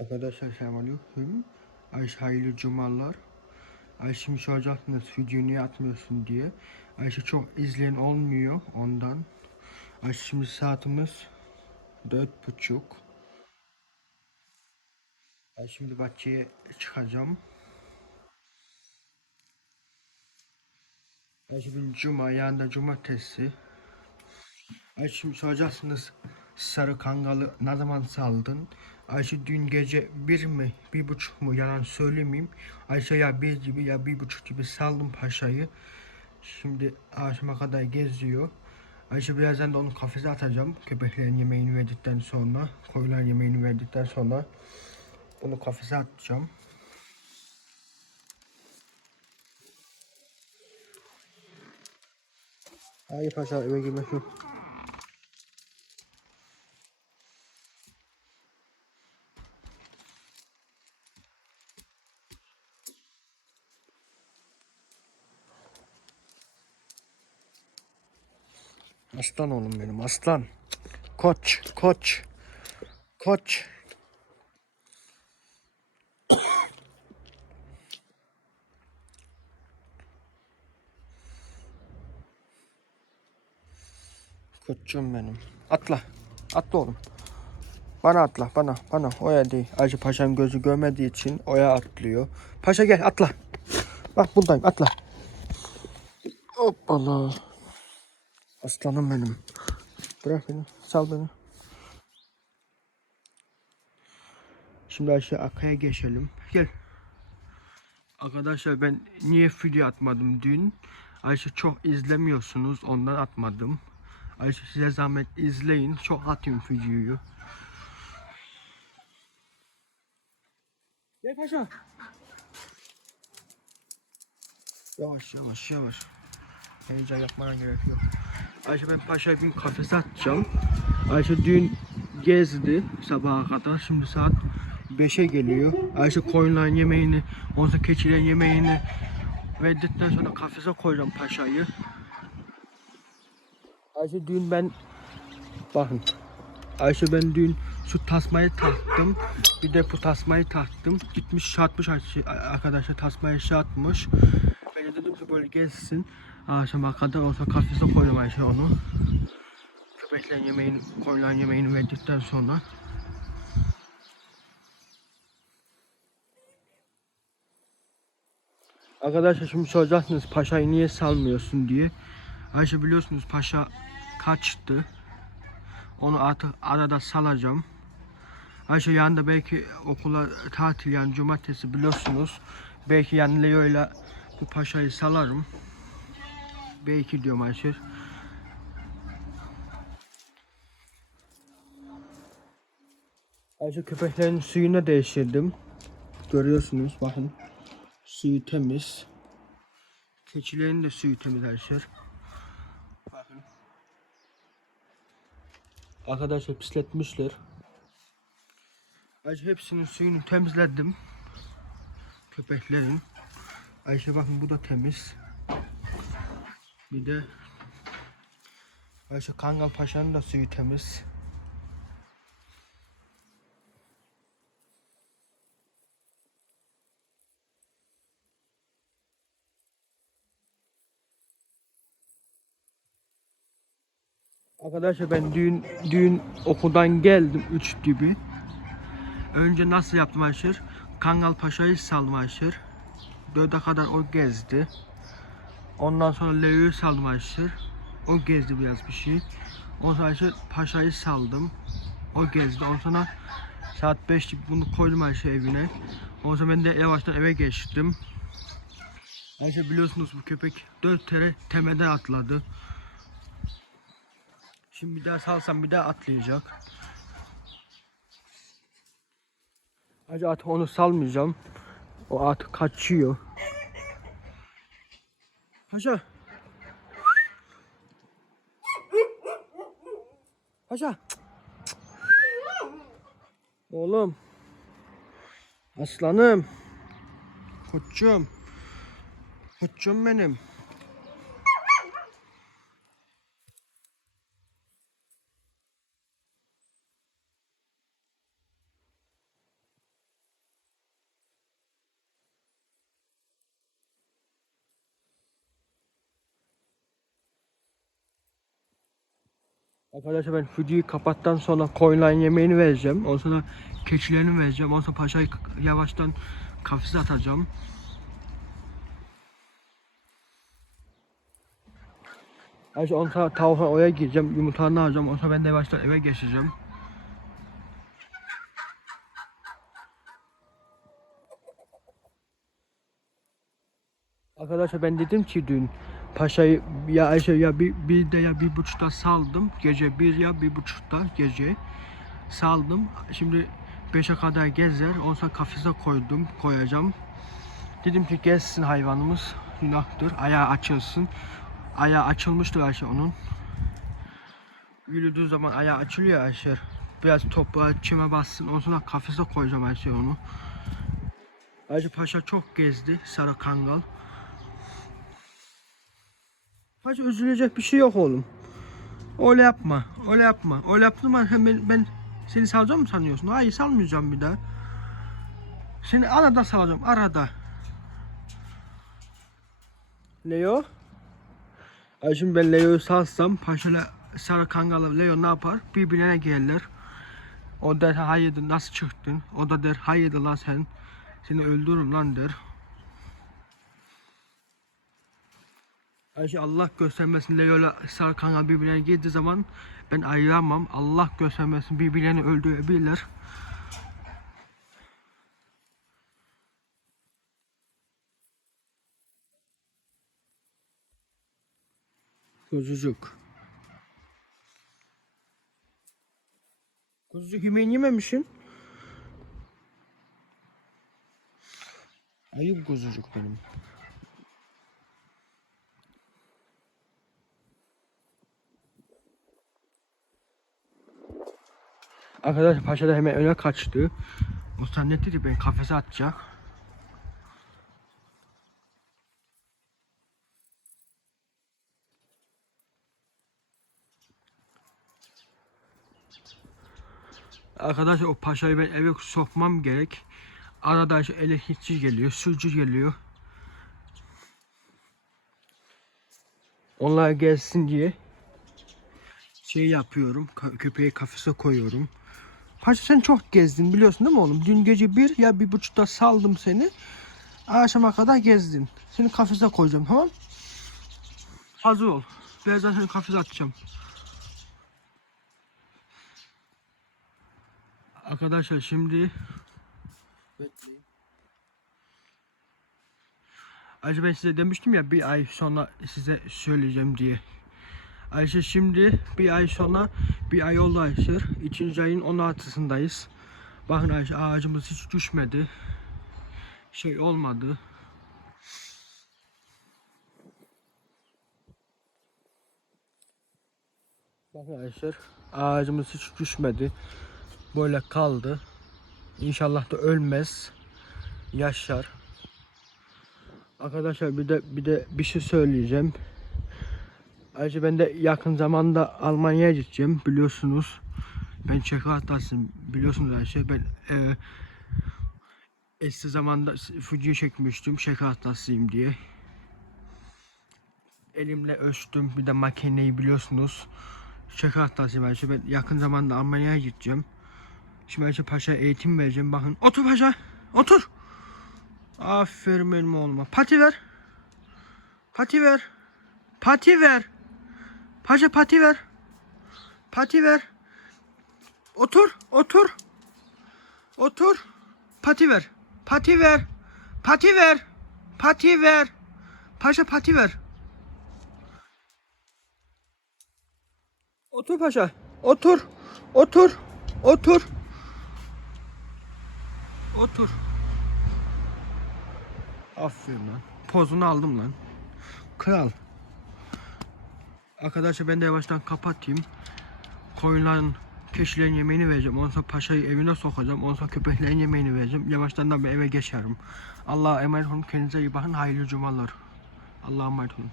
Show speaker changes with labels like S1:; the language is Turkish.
S1: Arkadaşlar selamünaleyküm. Ayşe hayırlı cumalar. Ayşe şimdi soracaksınız video niye atmıyorsun diye. Ayşe çok izleyen olmuyor ondan. Ayşe şimdi saatimiz dört buçuk. Ben şimdi bahçeye çıkacağım. Ayşe bugün cuma yanında cumartesi. Ayşe şimdi soracaksınız sarı kangalı ne zaman saldın? Ayşe dün gece bir mi bir buçuk mu yalan söylemeyeyim. Ayşe ya bir gibi ya bir buçuk gibi saldım paşayı. Şimdi akşama kadar geziyor. Ayşe birazdan da onu kafese atacağım. Köpeklerin yemeğini verdikten sonra, koyunların yemeğini verdikten sonra onu kafese atacağım. Hayır paşa eve girme şu. Aslan oğlum benim aslan. Koç, koç. Koç. Koçum benim. Atla. Atla oğlum. Bana atla bana bana oya değil. Acı paşam gözü görmediği için oya atlıyor. Paşa gel atla. Bak buradayım atla. Hoppala. Aslanım benim. Bırak beni. Sal beni. Şimdi aşağı Akaya geçelim. Gel. Arkadaşlar ben niye video atmadım dün? Ayşe çok izlemiyorsunuz ondan atmadım. Ayşe size zahmet izleyin. Çok atıyorum videoyu. Gel paşa. Yavaş yavaş yavaş. Heyecan yapmana gerek yok. Ayşe ben paşa bir kafese atacağım. Ayşe dün gezdi sabaha kadar. Şimdi saat 5'e geliyor. Ayşe koyunların yemeğini, sonra keçilerin yemeğini verdikten sonra kafese koyacağım paşayı. Ayşe dün ben bakın Ayşe ben dün şu tasmayı taktım. Bir de bu tasmayı taktım. Gitmiş şatmış arkadaşlar tasmayı şatmış. Ben de dedim ki böyle gezsin. Akşama kadar olsa kafese koydum Ayşe onu. Köpeklerin yemeğini, koyunların yemeğini verdikten sonra. Arkadaşlar şimdi soracaksınız paşayı niye salmıyorsun diye. Ayşe biliyorsunuz paşa kaçtı. Onu artık arada salacağım. Ayşe yanında belki okula tatil yani cumartesi biliyorsunuz. Belki yani Leo'yla bu paşayı salarım. Belki diyorum Ayşe. Ayşe köpeklerin suyunu değiştirdim. Görüyorsunuz bakın. Suyu temiz. Keçilerin de suyu temiz Ayşe. Bakın. Arkadaşlar pisletmişler. Ayşe hepsinin suyunu temizledim. Köpeklerin. Ayşe bakın bu da temiz. Bir de Ayşe Kangal Paşa'nın da suyu temiz. Arkadaşlar ben dün dün okuldan geldim 3 gibi. Önce nasıl yaptım Ayşer? Kangal Paşa'yı saldım Ayşer. 4'e kadar o gezdi. Ondan sonra Leo'yu saldım Ayşer. O gezdi biraz bir şey. Ondan sonra Ayşer Paşa'yı saldım. O gezdi. Ondan sonra saat 5 gibi bunu koydum Ayşe evine. Ondan sonra ben de yavaştan eve geçtim. Ayşe biliyorsunuz bu köpek 4 kere temeden atladı. Şimdi bir daha salsam bir daha atlayacak. Hacı artık onu salmayacağım. O artık kaçıyor. Paşa. Paşa. Oğlum. Aslanım. Koçum. Koçum benim. Arkadaşlar ben videoyu kapattan sonra koyunların yemeğini vereceğim. Ondan sonra keçilerini vereceğim. Ondan sonra paşayı yavaştan kafese atacağım. Ayrıca ondan sonra tavuğa oya gireceğim. Yumurtalarını alacağım. Ondan sonra ben de yavaştan eve geçeceğim. Arkadaşlar ben dedim ki dün Paşa'yı ya Ayşe ya bir, bir de ya bir buçukta saldım gece bir ya bir buçukta gece saldım. Şimdi beşe kadar gezer sonra kafese koydum koyacağım. Dedim ki gezsin hayvanımız günahtır ayağı açılsın. Ayağı açılmıştır Ayşe onun. Yürüdüğü zaman ayağı açılıyor Ayşe. Biraz toprağa çime bassın ondan sonra kafese koyacağım Ayşe onu. Ayşe Paşa çok gezdi sarı kangal. Hacı üzülecek bir şey yok oğlum. Öyle yapma. Öyle yapma. Öyle yaptın mı hem ben, ben seni salacağım mı sanıyorsun? Hayır salmayacağım bir daha. Seni arada salacağım. Arada. Leo. Ay şimdi ben Leo'yu salsam Paşa'yla Sarı Kangal'la Leo ne yapar? Birbirine gelirler. O der hayırdır nasıl çıktın? O da der hayırdır lan sen. Seni öldürürüm lan der. Ayşe Allah göstermesin Leo'yla Sarkan'a birbirine girdiği zaman ben ayıramam. Allah göstermesin birbirlerini öldürebilirler. Kuzucuk. Kuzucuk yemeğini yememişsin. Ayıp kuzucuk benim. Arkadaş Paşa da hemen öne kaçtı. Zannetti ki beni kafese atacak. Arkadaşlar o paşayı ben eve sokmam gerek. Arada işte elektrikçi geliyor, sürücü geliyor. Onlar gelsin diye şey yapıyorum. Köpeği kafese koyuyorum. Paşa sen çok gezdin biliyorsun değil mi oğlum? Dün gece bir ya bir buçukta saldım seni. Akşama kadar gezdin. Seni kafese koyacağım tamam? Hazır ol. Birazdan seni kafese atacağım. Arkadaşlar şimdi Bekleyin. Ayrıca ben size demiştim ya bir ay sonra size söyleyeceğim diye. Ayşe şimdi bir ay sonra bir ay oldu Ayşe. İkinci ayın 16'sındayız. Bakın Ayşe ağacımız hiç düşmedi. Şey olmadı. Bakın Ayşe ağacımız hiç düşmedi. Böyle kaldı. İnşallah da ölmez. Yaşar. Arkadaşlar bir de bir de bir şey söyleyeceğim. Ayrıca ben de yakın zamanda Almanya'ya gideceğim biliyorsunuz. Ben Çek Atlas'ım biliyorsunuz her şey. Ben e, eski zamanda video çekmiştim Çek Atlas'ıyım diye. Elimle ölçtüm bir de makineyi biliyorsunuz. Çek Atlas'ıyım her şey. Ben yakın zamanda Almanya'ya gideceğim. Şimdi Ayşe Paşa eğitim vereceğim bakın. Otur Paşa otur. Aferin benim oğluma. Pati ver. Pati ver. Pati ver. Paşa pati ver. Pati ver. Otur, otur. Otur. Pati ver. Pati ver. Pati ver. Pati ver. Paşa pati ver. Otur paşa. Otur. Otur. Otur. Otur. Aferin lan. Pozunu aldım lan. Kral. Arkadaşlar ben de yavaştan kapatayım. Koyunların keçilerin yemeğini vereceğim. Ondan paşayı evine sokacağım. Ondan köpeklerin yemeğini vereceğim. Yavaştan da ben eve geçerim. Allah'a emanet olun. Kendinize iyi bakın. Hayırlı cumalar. Allah'a emanet olun.